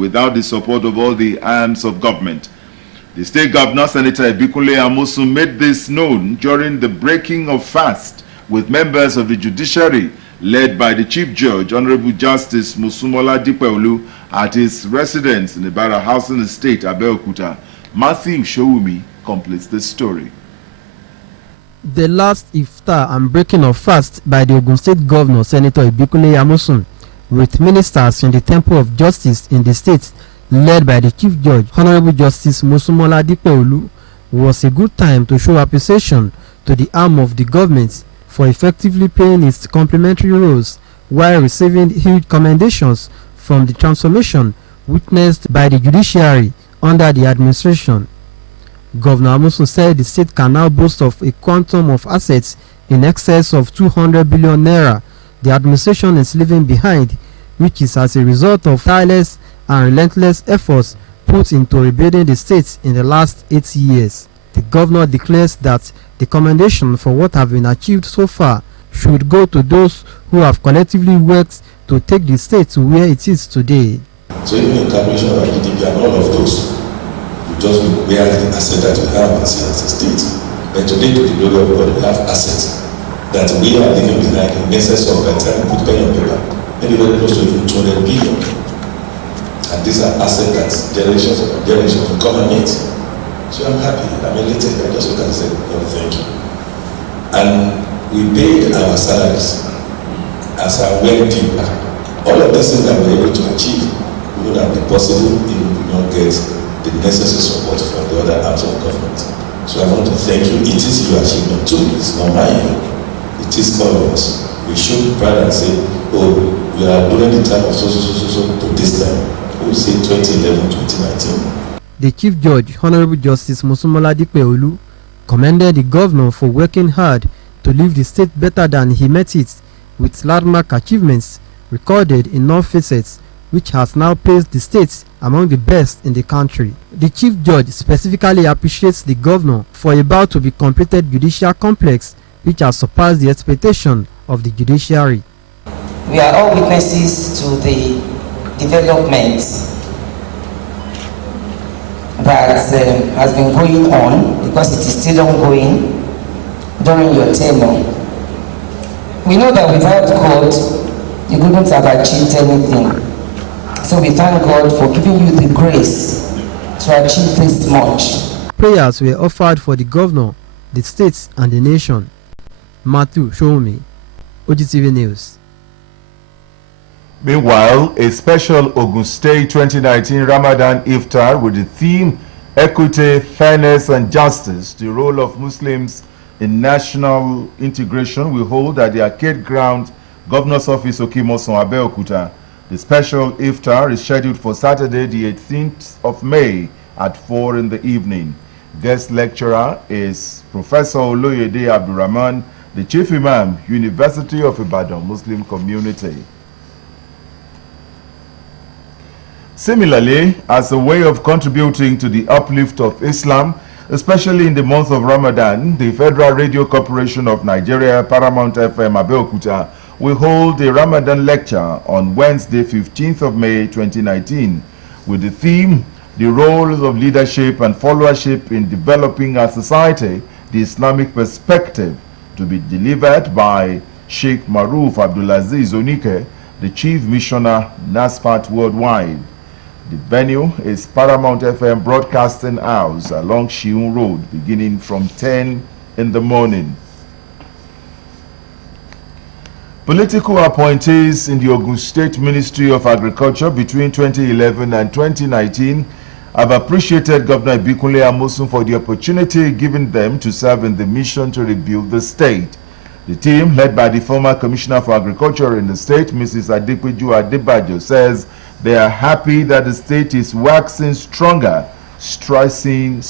without the support of all the arms of government. The state governor, Senator Ibikunle Amosun, made this known during the breaking of fast with members of the judiciary led by the Chief Judge, Honorable Justice Mosumola Dipeolu, at his residence in the Barra Housing Estate, Abeokuta. Matthew Showumi completes the story. The last iftar and breaking of fast by the Ogun State Governor, Senator Ibikunle Amosun, with ministers in the Temple of Justice in the state, led by the Chief Judge, Honorable Justice Mosumola Dipeolu, was a good time to show appreciation to the arm of the government for effectively playing its complementary roles while receiving huge commendations from the transformation witnessed by the judiciary under the administration. Governor Amosun said the state can now boast of a quantum of assets in excess of 200 billion naira the administration is leaving behind, which is as a result of tireless and relentless efforts put into rebuilding the state in the last 8 years. The governor declares that the commendation for what have been achieved so far should go to those who have collectively worked to take the state to where it is today. So even in calculation of GDP and all of those, we just bear the asset that we have as a state. But today, to the glory of God, we have assets that we are leaving behind in excess of, by the time we put pen on paper, maybe very close to even 200 billion. And these are assets that generations will come and meet. So I'm happy, I'm elated. I just look and say, Lord, thank you. And we paid our salaries as our well due. All of these things that we were able to achieve would not be possible if we did not get the necessary support from the other arms of government. So I want to thank you. It is your achievement too, it's not mine. It is all of us. We should pride and say, oh, we are during the time of so to this time. We say 2011, 2019. The Chief Judge, Honorable Justice Mosumola Dipeolu, commended the governor for working hard to leave the state better than he met it, with landmark achievements recorded in all facets, which has now placed the state among the best in the country. The Chief Judge specifically appreciates the governor for about to be completed judicial complex, which has surpassed the expectation of the judiciary. We are all witnesses to the development that has been going on, because it is still ongoing during your tenure. We know that without God, you couldn't have achieved anything. So we thank God for giving you the grace to achieve this much. Prayers were offered for the governor, the states, and the nation. Matthew Showumi, Ogtv News. Meanwhile, a special Ogun State 2019 Ramadan Iftar with the theme Equity, Fairness and Justice, the role of Muslims in national integration, will hold at the Arcade Ground, Governor's Office, Okimoson, Abeokuta. The special Iftar is scheduled for Saturday, the 18th of May at 4 in the evening. Guest lecturer is Professor Oloyede Abdurrahman, the Chief Imam, University of Ibadan Muslim Community. Similarly, as a way of contributing to the uplift of Islam, especially in the month of Ramadan, the Federal Radio Corporation of Nigeria, Paramount FM Abeokuta, will hold a Ramadan lecture on Wednesday, 15th of May 2019, with the theme, The Roles of Leadership and Followership in Developing Our Society, the Islamic Perspective, to be delivered by Sheikh Maruf Abdulaziz Onike, the Chief Missioner, NASFAT Worldwide. The venue is Paramount FM Broadcasting House along Shiun Road, beginning from 10 in the morning. Political appointees in the Ogun State Ministry of Agriculture between 2011 and 2019 have appreciated Governor Ibikunle Amosun for the opportunity given them to serve in the mission to rebuild the state. The team, led by the former Commissioner for Agriculture in the state, Mrs. Adepeju Adebajo, says they are happy that the state is waxing stronger, stressing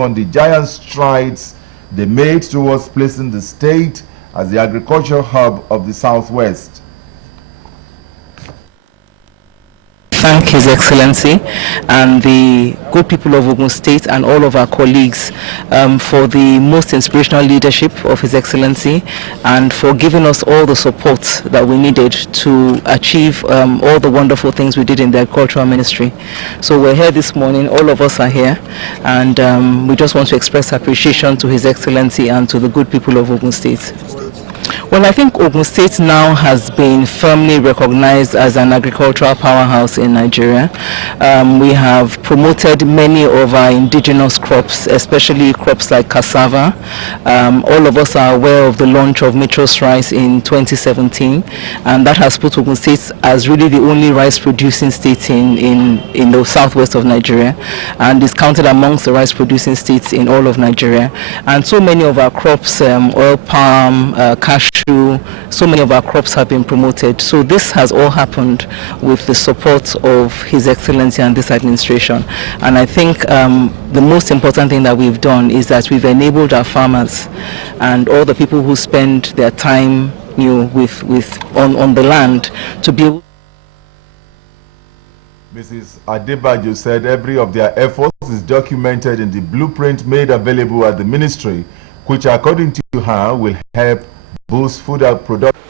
on the giant strides they made towards placing the state as the agricultural hub of the Southwest. thank His Excellency and the good people of Ogun State and all of our colleagues for the most inspirational leadership of His Excellency and for giving us all the support that we needed to achieve all the wonderful things we did in the Agricultural Ministry. So we're here this morning, all of us are here, and we just want to express appreciation to His Excellency and to the good people of Ogun State. Well, I think Ogun State now has been firmly recognized as an agricultural powerhouse in Nigeria. We have promoted many of our indigenous crops, especially crops like cassava. All of us are aware of the launch of Mitros rice in 2017, and that has put Ogun State as really the only rice producing state in the southwest of Nigeria, and is counted amongst the rice producing states in all of Nigeria. And so many of our crops, oil palm, cashew, so many of our crops have been promoted. So this has all happened with the support of His Excellency and this administration. And I think the most important thing that we've done is that we've enabled our farmers and all the people who spend their time, on the land to be able. Mrs. Adebayo said every of their efforts is documented in the blueprint made available at the ministry, which according to her will help boost food production.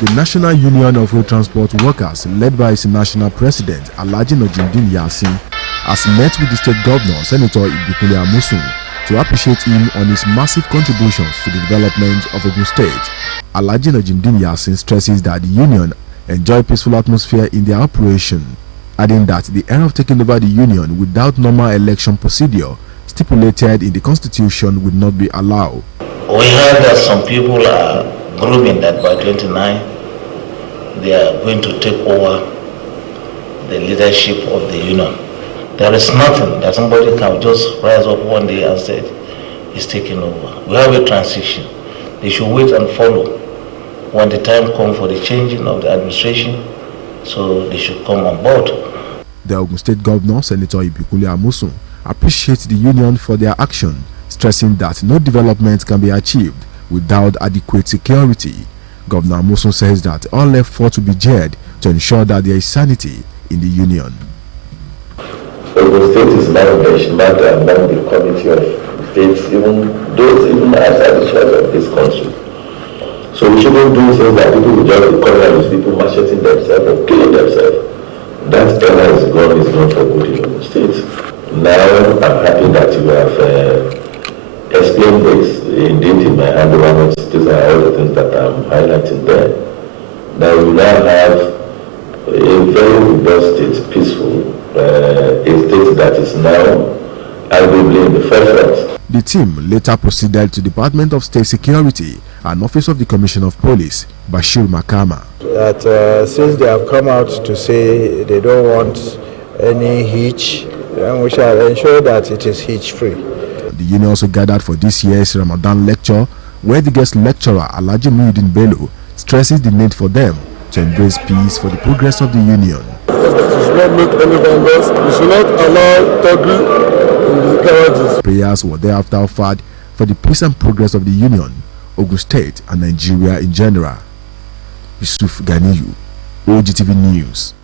The National Union of Road Transport Workers, led by its national president, Alhaji Nojimdin Yasin, has met with the state governor, Senator Ibikunle Amosun, to appreciate him on his massive contributions to the development of Ogun State. Alhaji Nojimdin Yasin stresses that the union enjoy peaceful atmosphere in their operation, adding that the era of taking over the union without normal election procedure stipulated in the constitution would not be allowed. We heard that some people are grooming that by 29 they are going to take over the leadership of the union. There is nothing that somebody can just rise up one day and say he's taking over. We have a transition. They should wait and follow when the time comes for the changing of the administration, so they should come on board. The Ogun State Governor, Senator Ibikunle Amosun, appreciates the union for their action, stressing that no development can be achieved without adequate security. Governor Amosun says that all efforts will be geared to ensure that there is sanity in the union. Ogun State is now benchmarked among the committee of states, even outside the shores of this country. So we shouldn't do things that people will just be coming with people macheting themselves or killing themselves. That era is gone for good in Ogun State. Now I'm happy that you have explained this indeed in my handover notes. These are all the things that I'm highlighting there. Now we now have a very robust state, peaceful, a state that is now arguably in the forefront. The team later proceeded to Department of State Security and Office of the Commissioner of Police, Bashir Makama. That since they have come out to say they don't want any hitch, then we shall ensure that it is hitch-free. The union also gathered for this year's Ramadan lecture, where the guest lecturer Alhaji Muhyiddin Bello stresses the need for them to embrace peace for the progress of the union. We should not make any violence. We should not allow thuggery in the garages. Prayers were thereafter offered for the peace and progress of the union, Ogun State and Nigeria in general. Yusuf Ganiyu, Ogtv News.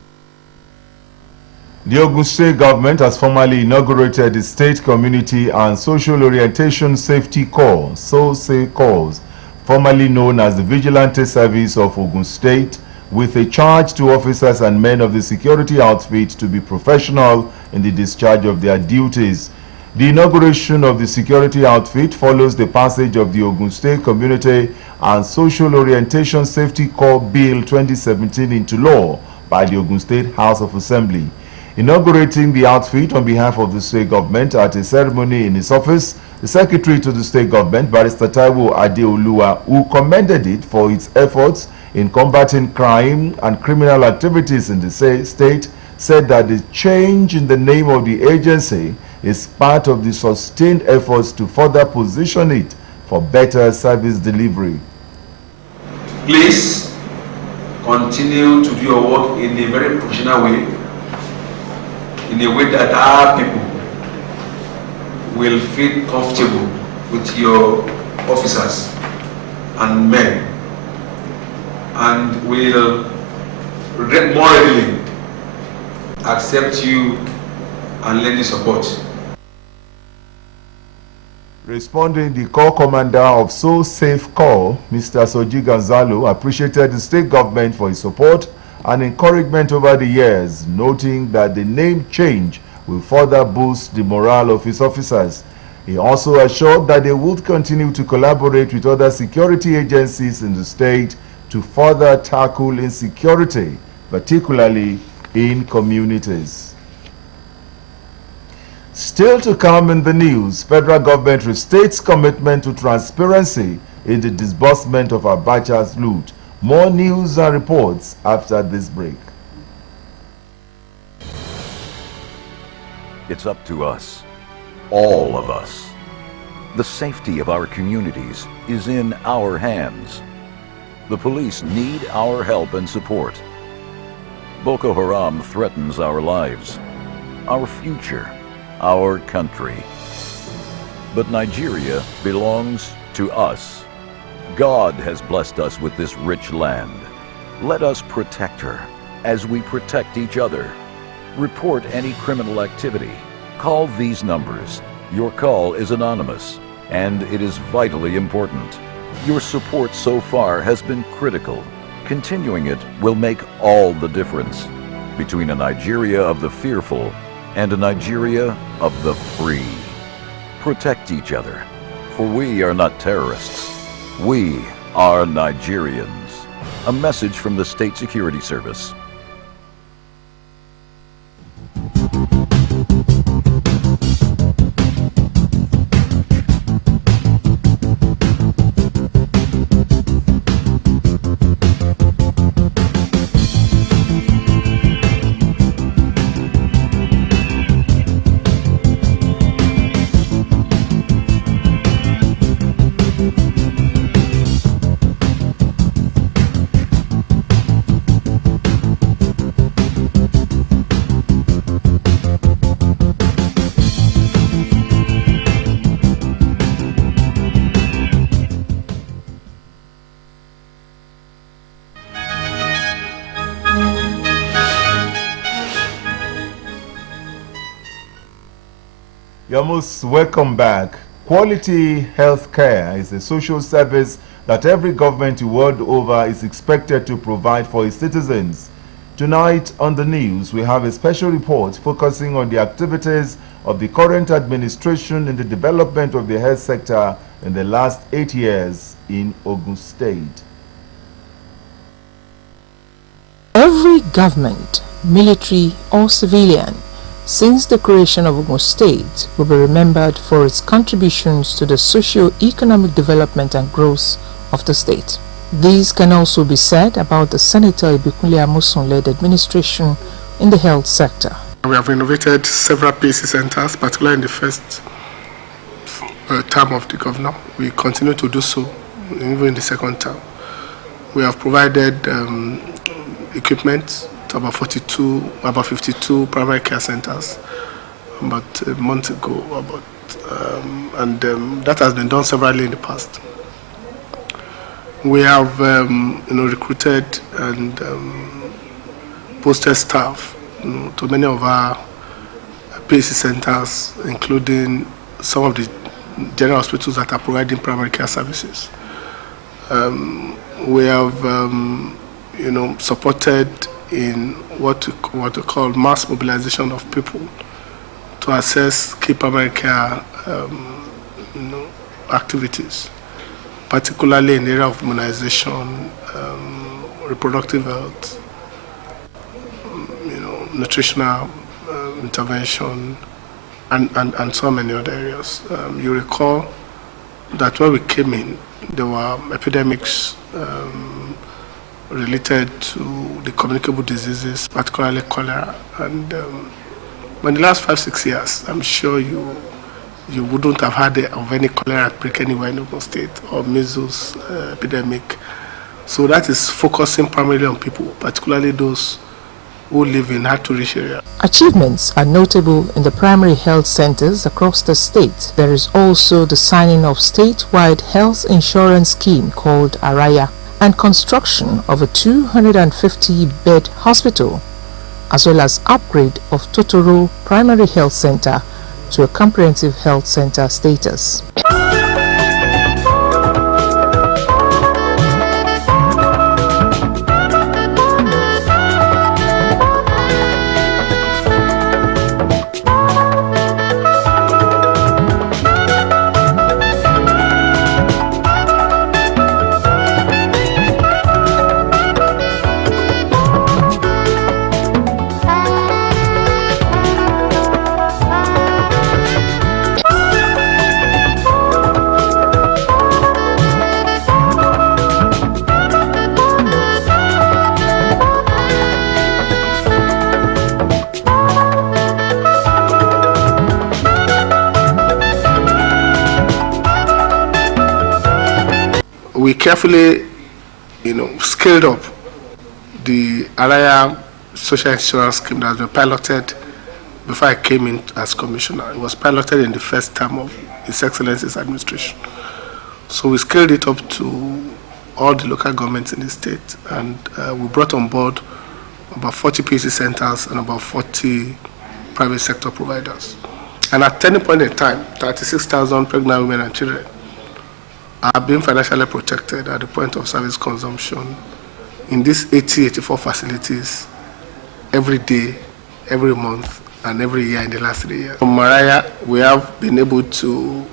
The Ogun State government has formally inaugurated the State Community and Social Orientation Safety Corps, SOSE-CORS, formerly known as the Vigilante Service of Ogun State, with a charge to officers and men of the security outfit to be professional in the discharge of their duties. The inauguration of the security outfit follows the passage of the Ogun State Community and Social Orientation Safety Corps Bill 2017 into law by the Ogun State House of Assembly. Inaugurating the outfit on behalf of the state government at a ceremony in his office, the Secretary to the state government, Barrister Taiwo Adeoluwa, who commended it for its efforts in combating crime and criminal activities in the state, said that the change in the name of the agency is part of the sustained efforts to further position it for better service delivery. Please continue to do your work in a very professional way, in a way that our people will feel comfortable with your officers and men. and will more readily accept you and lend you support. Responding, the Corps Commander of So Safe Corps, Mr. Soji Gonzalo, appreciated the state government for its support and encouragement over the years, noting that the name change will further boost the morale of his officers. He also assured that they would continue to collaborate with other security agencies in the state to further tackle insecurity, particularly in communities. Still to come in the news, federal government restates commitment to transparency in the disbursement of Abacha's loot. More news and reports after this break. It's up to us, all of us. The safety of our communities is in our hands. The police need our help and support. Boko Haram threatens our lives, our future, our country. But Nigeria belongs to us. God has blessed us with this rich land. Let us protect her as we protect each other. Report any criminal activity. Call these numbers. Your call is anonymous, and it is vitally important. Your support so far has been critical. Continuing it will make all the difference between a Nigeria of the fearful and a Nigeria of the free. Protect each other, for we are not terrorists. We are Nigerians. A message from the State Security Service. You're most welcome back. Quality health care is a social service that every government the world over is expected to provide for its citizens. Tonight on the news, we have a special report focusing on the activities of the current administration in the development of the health sector in the last 8 years in Ogun State. Every government, military or civilian, since the creation of Ogun State, will be remembered for its contributions to the socio-economic development and growth of the state. This can also be said about the Senator Ibikunle Amosun-led administration in the health sector. We have renovated several PAC centers, particularly in the first term of the governor. We continue to do so, even in the second term. We have provided equipment to about 52 primary care centers about a month ago, that has been done severally in the past. We have recruited and posted staff to many of our PAC centers, including some of the general hospitals that are providing primary care services. We have supported in what we call mass mobilization of people to access key primary care activities, particularly in the area of immunization, reproductive health, nutritional intervention, and so many other areas. You recall that when we came in, there were epidemics related to the communicable diseases, particularly cholera. And in the last 5-6 years, I'm sure you wouldn't have heard of any cholera outbreak anywhere in Ogun State or measles epidemic. So that is focusing primarily on people, particularly those who live in hard-to-reach areas. Achievements are notable in the primary health centers across the state. There is also the signing of statewide health insurance scheme called Araya, and construction of a 250-bed hospital, as well as upgrade of Totoro Primary Health Center to a comprehensive health center status. We carefully, scaled up the Araya social insurance scheme that has been piloted before I came in as commissioner. It was piloted in the first term of His Excellency's administration. So we scaled it up to all the local governments in the state, and we brought on board about 40 PC centers and about 40 private sector providers. And at any point in time, 36,000 pregnant women and children are being financially protected at the point of service consumption in these 84 facilities every day, every month, and every year in the last 3 years. From Maraya, we have been able to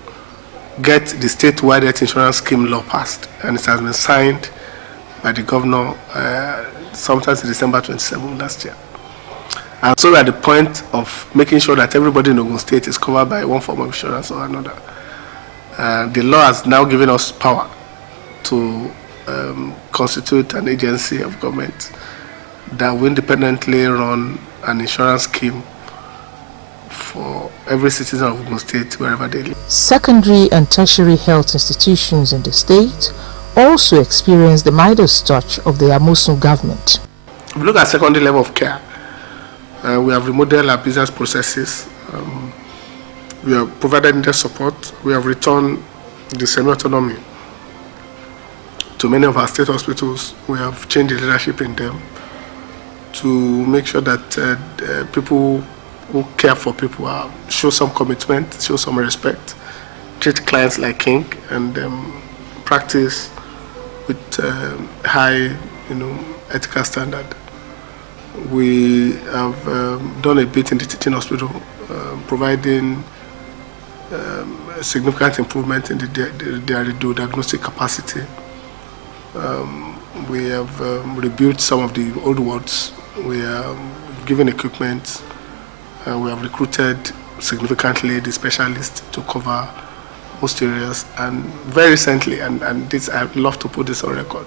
get the statewide health insurance scheme law passed, and it has been signed by the governor sometimes in December 27 last year. And so we're at the point of making sure that everybody in Ogun State is covered by one form of insurance or another. The law has now given us power to constitute an agency of government that will independently run an insurance scheme for every citizen of Ogun State wherever they live. Secondary and tertiary health institutions in the state also experience the Midas touch of the Amosun government. If we look at secondary level of care, we have remodeled our business processes. We have provided needed support. We have returned the semi-autonomy to many of our state hospitals. We have changed the leadership in them to make sure that people who care for people show some commitment, show some respect, treat clients like king, and practice with high, ethical standard. We have done a bit in the teaching hospital, providing a significant improvement in the diagnostic capacity. We have rebuilt some of the old wards. We have given equipment. We have recruited significantly the specialists to cover most areas. And very recently, and this I'd love to put this on record,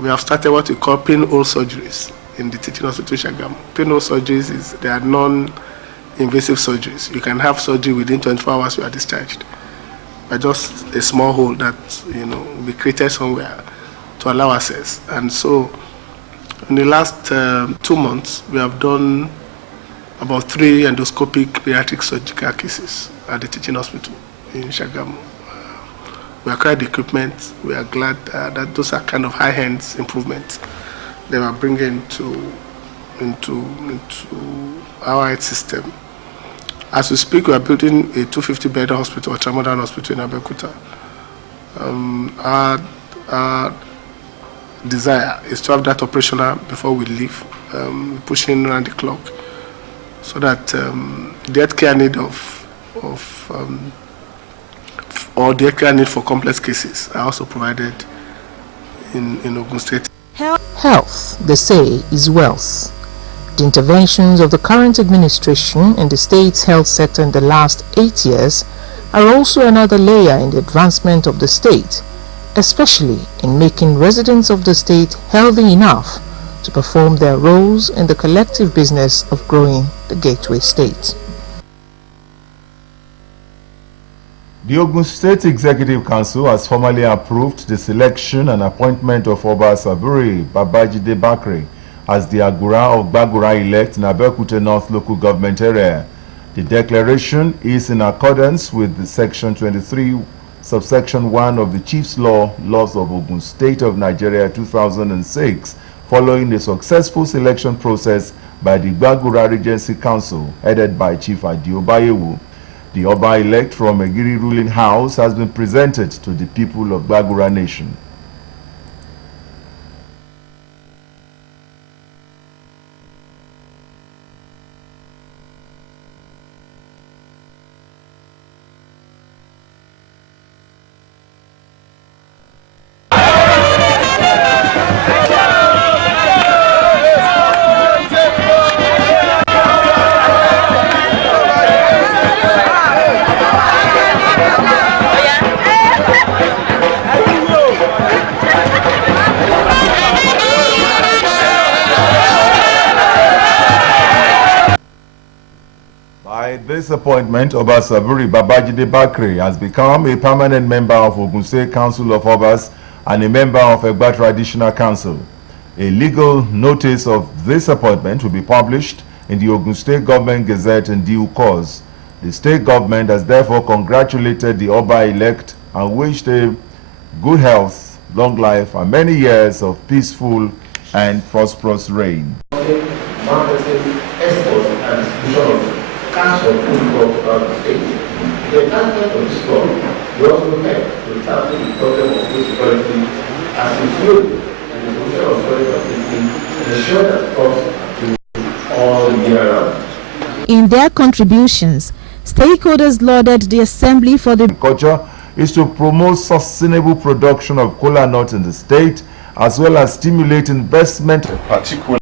we have started what we call pinhole surgeries in the teaching hospital Shagamu. Pinhole surgeries they are non-invasive surgeries. You can have surgery within 24 hours you are discharged by just a small hole that will be created somewhere to allow access. And so in the last 2 months we have done about 3 endoscopic pediatric surgical cases at the teaching hospital in Shagamu. We acquired the equipment. We are glad that those are kind of high-end improvements they are bringing into our health system. As we speak, we are building a 250-bed hospital, a trauma-down hospital in Abeokuta. Our desire is to have that operational before we leave, pushing around the clock, so that the healthcare need or the healthcare need for complex cases are also provided in Ogun State. Health, they say, is wealth. The interventions of the current administration in the state's health sector in the last 8 years are also another layer in the advancement of the state, especially in making residents of the state healthy enough to perform their roles in the collective business of growing the gateway state. The Ogun State Executive Council has formally approved the selection and appointment of Oba Saburi Babajide Bakri as the Agura of Bagura elect in Abeokuta North Local Government Area. The declaration is in accordance with the Section 23 subsection 1 of the Chief's Laws of Ogun State of Nigeria 2006, following a successful selection process by the Gbagura Regency Council, headed by Chief Adio Bayewu. The Oba-elect from Egiri ruling house has been presented to the people of Gbagura Nation. By this appointment, Oba Saburi Babajide Bakri has become a permanent member of Ogun State Council of Obas and a member of Egba Traditional Council. A legal notice of this appointment will be published in the Ogun State Government Gazette in due course. The state government has therefore congratulated the Oba-elect and wished a good health, long life, and many years of peaceful and prosperous reign. Council of the state. The enactment of this law will also help to tackle the problem of food security as a fuel and the social authority of the state to ensure that costs to all year round. In their contributions, stakeholders lauded the Assembly for the culture is to promote sustainable production of kola nut in the state, as well as stimulate investment, particularly